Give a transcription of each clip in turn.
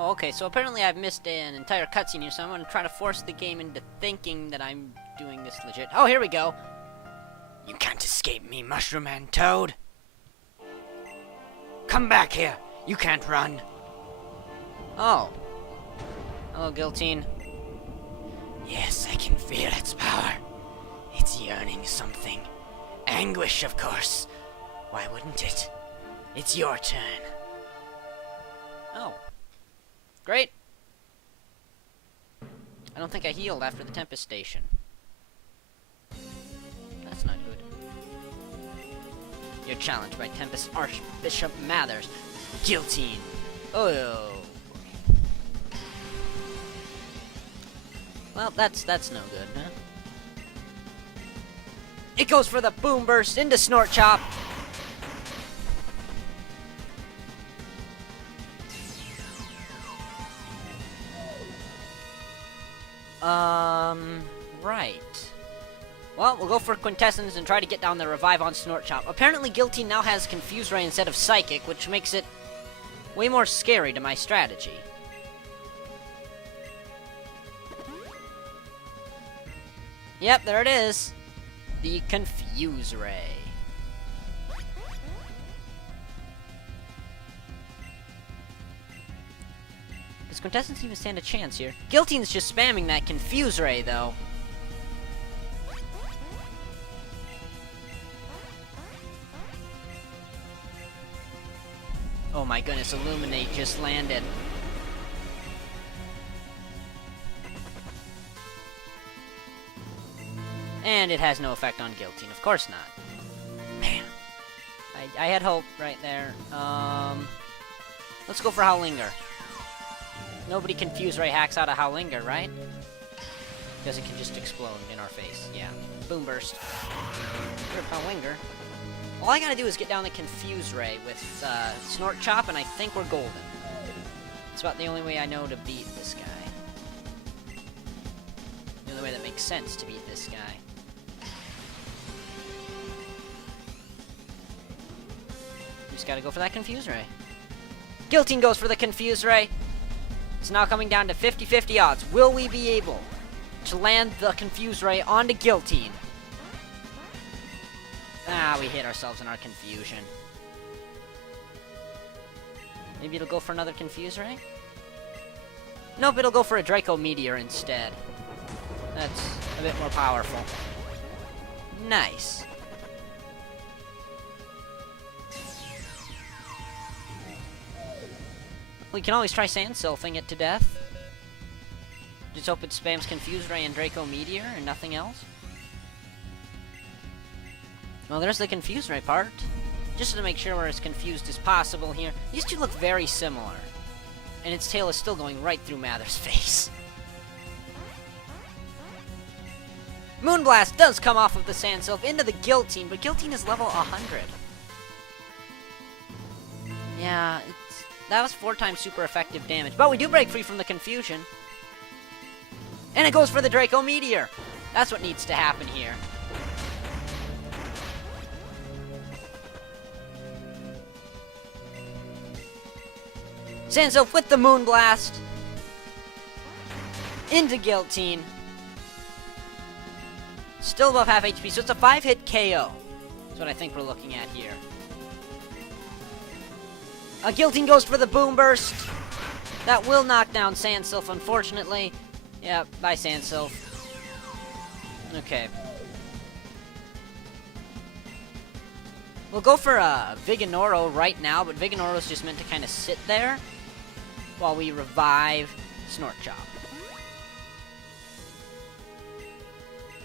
Oh, okay, so apparently I've missed an entire cutscene here, so I'm gonna try to force the game into thinking that I'm doing this legit. Oh, here we go! You can't escape me, Mushroom Man Toad! Come back here! You can't run! Oh. Hello, Guillotine. Yes, I can feel its power. It's yearning something. Anguish, of course. Why wouldn't it? It's your turn. Oh. Great. I don't think I healed after the Tempest Station. That's not good. You're challenged by Tempest Archbishop Mathers. Guillotine. Oh. Well, that's no good, huh? It goes for the Boom Burst into Snort Chop. Right. Well, we'll go for Quintessence and try to get down the Revive on Snort Chop. Apparently, Guillotine now has Confuse Ray instead of Psychic, which makes it way more scary to my strategy. Yep, there it is. The Confuse Ray. Does Quintessence even stand a chance here? Guillotine's just spamming that Confuse Ray, though. Oh my goodness, Illuminate just landed. And it has no effect on Guillotine. Of course not. Man. I had hope right there. Let's go for Howlinger. Nobody Confuse Ray hacks out of Howlinger, right? Because it can just explode in our face. Yeah. Boom Burst. Rip Howlinger. All I gotta do is get down the Confuse Ray with Snort Chop, and I think we're golden. It's about the only way I know to beat this guy. The only way that makes sense to beat this guy. Just gotta go for that Confuse Ray. Guillotine goes for the Confuse Ray. It's now coming down to 50-50 odds. Will we be able to land the Confuse Ray onto Guillotine? Ah, we hit ourselves in our confusion. Maybe it'll go for another Confuse Ray? Nope, it'll go for a Draco Meteor instead. That's a bit more powerful. Nice. We can always try Sand Sylphing it to death. Just hope it spams Confuse Ray and Draco Meteor and nothing else. Well, there's the Confuse Ray part. Just to make sure we're as confused as possible here. These two look very similar. And its tail is still going right through Mather's face. Moonblast does come off of the Sand Sylph into the Guillotine, but Guillotine is level 100. Yeah, that was 4 times super effective damage. But we do break free from the confusion. And it goes for the Draco Meteor. That's what needs to happen here. Sand Sylph with the Moonblast. Into Guillotine. Still above half HP, so it's a 5-hit KO. That's what I think we're looking at here. Guillotine goes for the Boom Burst. That will knock down Sand Sylph, unfortunately. Yeah, bye Sand Sylph. Okay. We'll go for Vigonoro right now, but Vigonoro's just meant to kind of sit there while we revive Snort Chop.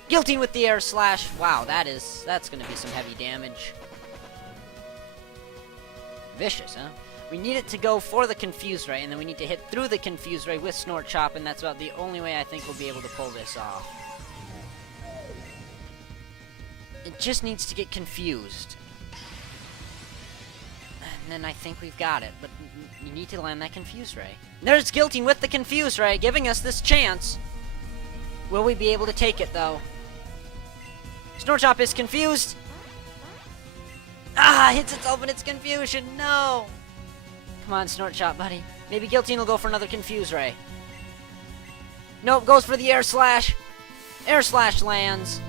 Guillotine with the Air Slash. Wow, that's gonna be some heavy damage. Vicious, huh? We need it to go for the Confuse Ray, and then we need to hit through the Confuse Ray with Snort Chop, and that's about the only way I think we'll be able to pull this off. It just needs to get confused. And then I think we've got it, but you need to land that Confuse Ray. There's Guillotine with the Confuse Ray, giving us this chance. Will we be able to take it, though? Snort Chop is confused. Ah, hits itself in its confusion. No. Come on, Snort Chop, buddy. Maybe Guillotine will go for another Confuse Ray. Nope, goes for the Air Slash. Air Slash lands.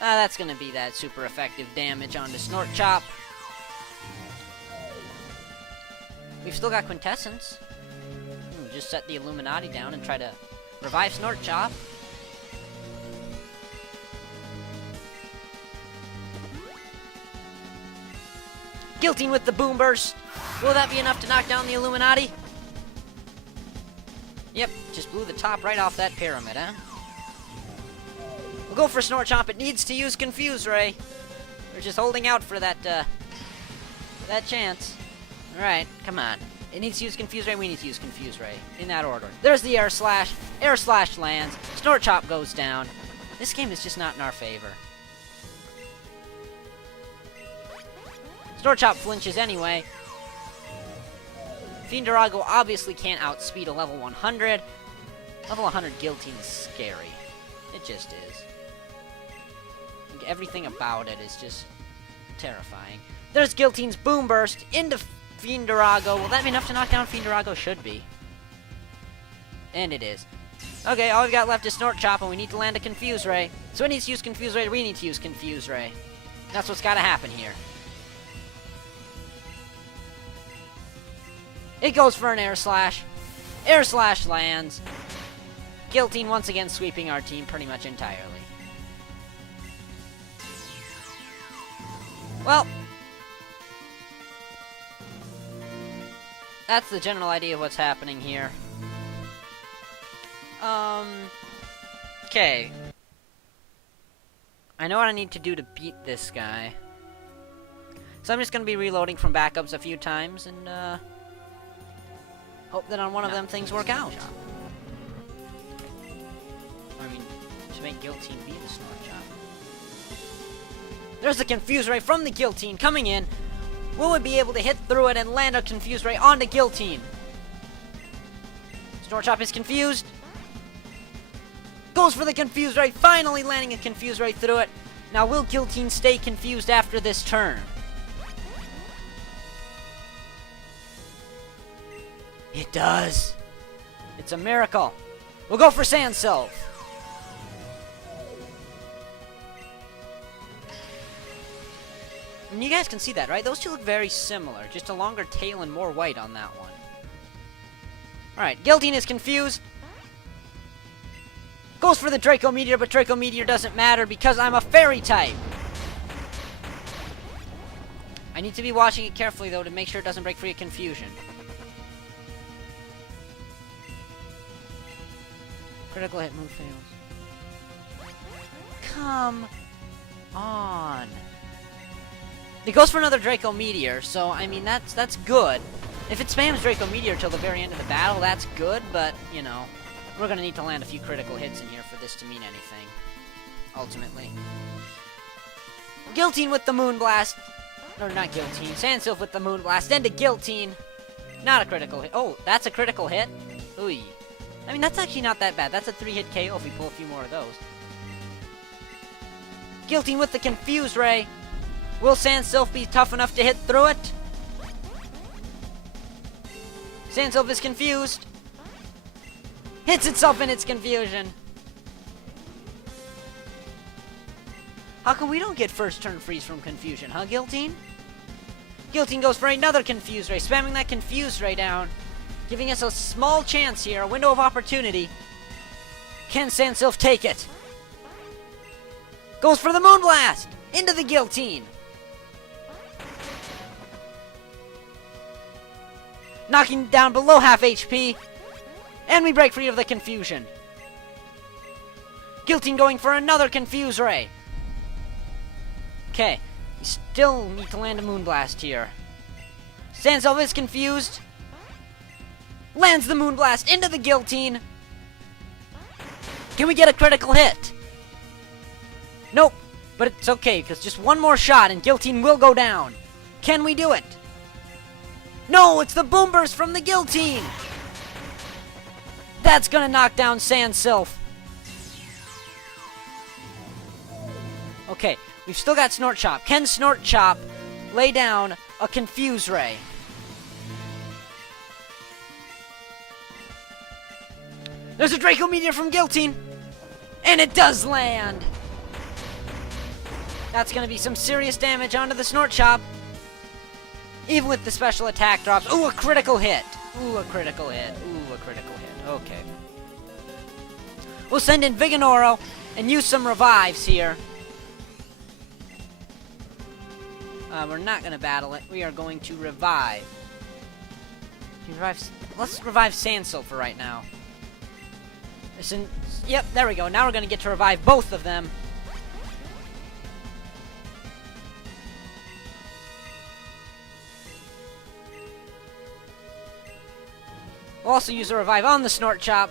That's gonna be that super effective damage onto Snort Chop. We've still got Quintessence. Just set the Illuminati down and try to revive Snort Chop. Guillotine with the Boom Burst. Will that be enough to knock down the Illuminati? Yep, just blew the top right off that pyramid, huh? We'll go for Snort Chop. It needs to use Confuse Ray. We're just holding out for that chance. Alright, come on. It needs to use Confuse Ray, we need to use Confuse Ray. In that order. There's the Air Slash. Air Slash lands. Snort Chop goes down. This game is just not in our favor. Snort Chop flinches anyway. Fiendarago obviously can't outspeed a level 100. Level 100 Guillotine is scary. It just is. Everything about it is just terrifying. There's Guillotine's Boom Burst into Fiendarago. Will that be enough to knock down Fiendarago? Should be. And it is. Okay, all we've got left is Snort Chop, and we need to land a Confuse Ray. So it needs to use Confuse Ray, we need to use Confuse Ray. That's what's gotta happen here. It goes for an Air Slash. Air Slash lands. Guillotine once again sweeping our team pretty much entirely. Well, that's the general idea of what's happening here. Okay. I know what I need to do to beat this guy. So I'm just gonna be reloading from backups a few times and, hope that on one of them things work out. I mean, to make Guillotine be the Snort Chop. There's the Confuse Ray from the Guillotine coming in. Will we be able to hit through it and land a Confuse Ray onto Guillotine? Snort Chop is confused. Goes for the Confuse Ray, finally landing a Confuse Ray through it. Now will Guillotine stay confused after this turn? It does. It's a miracle. We'll go for Sand Sylph. And you guys can see that, right? Those two look very similar. Just a longer tail and more white on that one. Alright, Guillotine is confused. Goes for the Draco Meteor, but Draco Meteor doesn't matter because I'm a Fairy type. I need to be watching it carefully, though, to make sure it doesn't break free of confusion. Critical hit move fails. Come on. It goes for another Draco Meteor, so, I mean, that's good. If it spams Draco Meteor till the very end of the battle, that's good, but, you know, we're gonna need to land a few critical hits in here for this to mean anything, ultimately. Guillotine with the Moonblast. Or, not Guillotine. Sand Sylph with the Moonblast into Guillotine. Not a critical hit. Oh, that's a critical hit? Ooh. I mean, that's actually not that bad. That's a 3-hit KO if we pull a few more of those. Guillotine with the Confuse Ray. Will Sand Sylph be tough enough to hit through it? Sand Sylph is confused. Hits itself in its confusion. How come we don't get first turn freeze from confusion, huh, Guillotine? Guillotine goes for another Confuse Ray, spamming that Confuse Ray down, giving us a small chance here, a window of opportunity. Can Sand Sylph take it? Goes for the Moonblast! Into the Guillotine! Knocking down below half HP. And we break free of the confusion. Guillotine going for another Confuse Ray. Okay, we still need to land a Moonblast here. Sand Sylph is confused. Lands the Moonblast into the Guillotine. Can we get a critical hit? Nope, but it's okay, because just one more shot and Guillotine will go down. Can we do it? No, it's the Boom Burst from the Guillotine! That's gonna knock down Sand Sylph. Okay, we've still got Snort Chop. Can Snort Chop lay down a Confuse Ray. There's a Draco Meteor from Guillotine, and it does land. That's going to be some serious damage onto the Snort Chop. Even with the special attack drops. Ooh, a critical hit. Ooh, a critical hit. Ooh, a critical hit. Okay. We'll send in Viganoro and use some revives here. We're not going to battle it. We are going to revive. Let's revive Sandsil for right now. Yep, there we go. Now we're going to get to revive both of them. We'll also use a revive on the Snort Chop.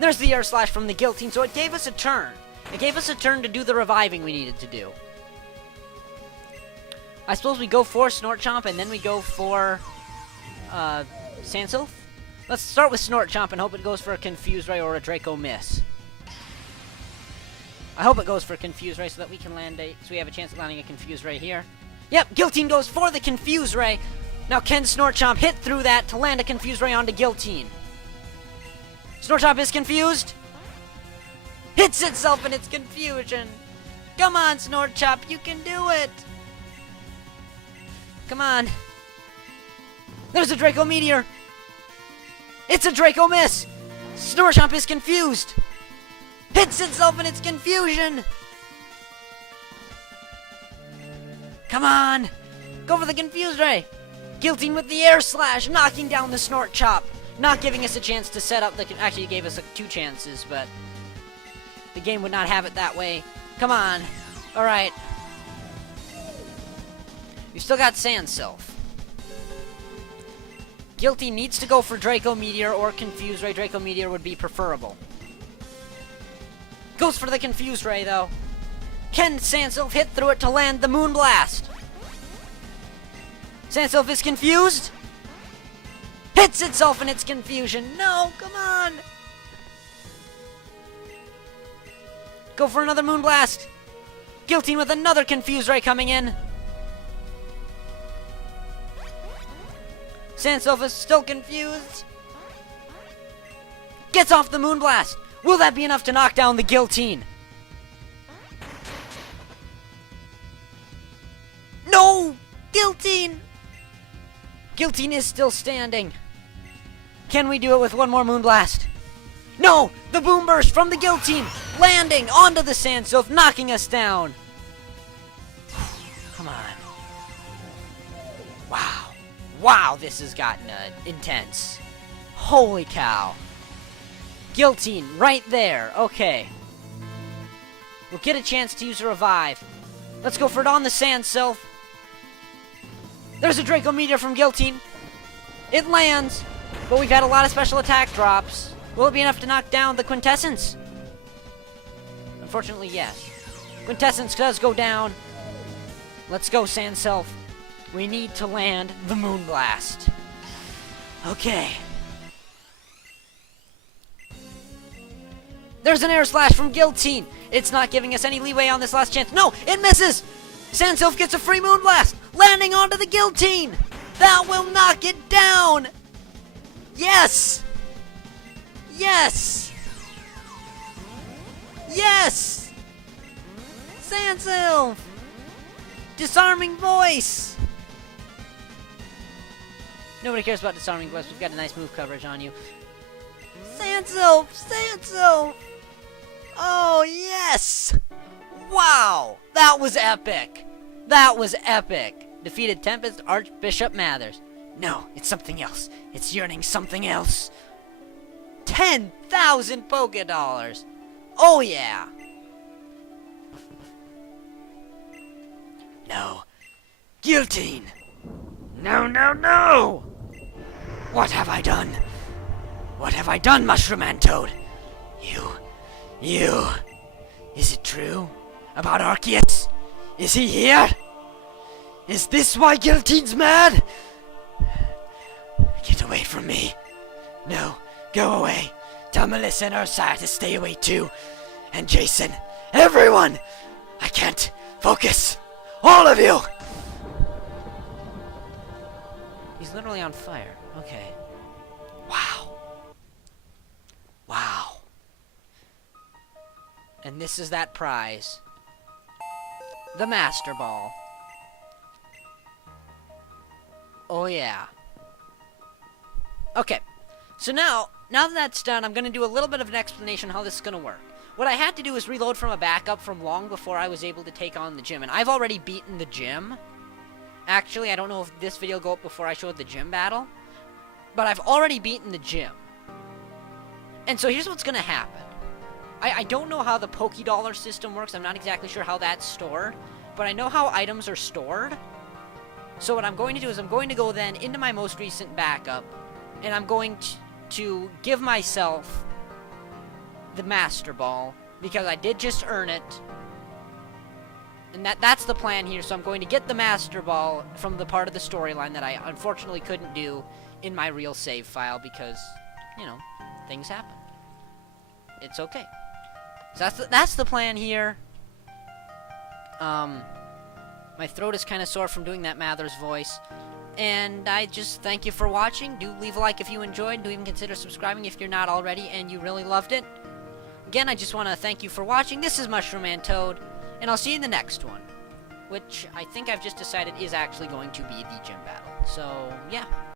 There's the Air Slash from the Guillotine, so it gave us a turn. It gave us a turn to do the reviving we needed to do. I suppose we go for Snort Chomp and then we go for Sandsil. Let's start with Snort Chomp and hope it goes for a Confuse Ray or a Draco Miss. I hope it goes for a Confuse Ray so that we can land so we have a chance of landing a Confuse Ray here. Yep, Guillotine goes for the Confuse Ray. Now can Snort Chomp hit through that to land a Confuse Ray onto Guillotine? Snort Chomp is confused. Hits itself in its confusion. Come on, Snort Chomp, you can do it. Come on. There's a Draco Meteor. It's a Draco Miss. Snort Chomp is confused. Hits itself in its confusion. Come on. Go for the Confuse Ray. Guillotine with the Air Slash, knocking down the Snort Chop. Not giving us a chance to set up the... Actually, it gave us 2 chances, but... the game would not have it that way. Come on. Alright. We've still got Sandsil. Guillotine needs to go for Draco Meteor or Confuse Ray. Draco Meteor would be preferable. Goes for the Confuse Ray, though. Can Sandsil hit through it to land the Moonblast? Sandsil is confused. Hits itself in its confusion. No, come on. Go for another Moonblast. Guillotine with another Confuse Ray coming in. Sandsil is still confused. Gets off the Moonblast. Will that be enough to knock down the Guillotine? No! Guillotine! Guillotine is still standing. Can we do it with one more Moonblast? No! The Boom Burst from the Guillotine landing onto the Sandsil, knocking us down. Come on. Wow. Wow, this has gotten intense. Holy cow. Guillotine, right there. Okay. We'll get a chance to use a revive. Let's go for it on the Sandsil. There's a Draco Meteor from Guillotine. It lands, but we've had a lot of special attack drops. Will it be enough to knock down the Quintessence? Unfortunately, yes. Quintessence does go down. Let's go, Sandsil. We need to land the Moonblast. Okay. There's an Air Slash from Guillotine. It's not giving us any leeway on this last chance. No, it misses! Sandsil gets a free Moonblast, landing onto the Guillotine. That will knock it down. Yes! Yes! Yes! Sandsil! Disarming Voice! Nobody cares about Disarming Voice. We've got a nice move coverage on you. Sandsil! Sandsil! Oh, yes! Wow! That was epic! That was epic! Defeated Tempest Archbishop Mathers. No, it's something else. It's yearning something else. 10,000 Poké Dollars! Oh, yeah! No. Guillotine! No, no, no! What have I done? What have I done, Mushroom Man Toad? You... Is it true? About Arceus? Is he here? Is this why Guillotine's mad? Get away from me. No, go away. Tell Melissa and Ursaya to stay away too. And Jason. Everyone! I can't focus. All of you! He's literally on fire. Okay. Wow. Wow. And this is that prize. The Master Ball. Oh yeah. Okay. So now that that's done, I'm going to do a little bit of an explanation how this is going to work. What I had to do is reload from a backup from long before I was able to take on the gym. And I've already beaten the gym. Actually, I don't know if this video will go up before I showed the gym battle. But I've already beaten the gym. And so here's what's going to happen. I don't know how the Poké-Dollar system works. I'm not exactly sure how that's stored. But I know how items are stored. So what I'm going to do is I'm going to go then into my most recent backup. And I'm going to give myself the Master Ball. Because I did just earn it. And that's the plan here. So I'm going to get the Master Ball from the part of the storyline that I unfortunately couldn't do in my real save file. Because, you know, things happen. It's okay. So that's the plan here. My throat is kind of sore from doing that Mathers voice. And I just thank you for watching. Do leave a like if you enjoyed. Do even consider subscribing if you're not already and you really loved it. Again, I just want to thank you for watching. This is Mushroom Man Toad. And I'll see you in the next one. Which I think I've just decided is actually going to be the gym battle. So, yeah.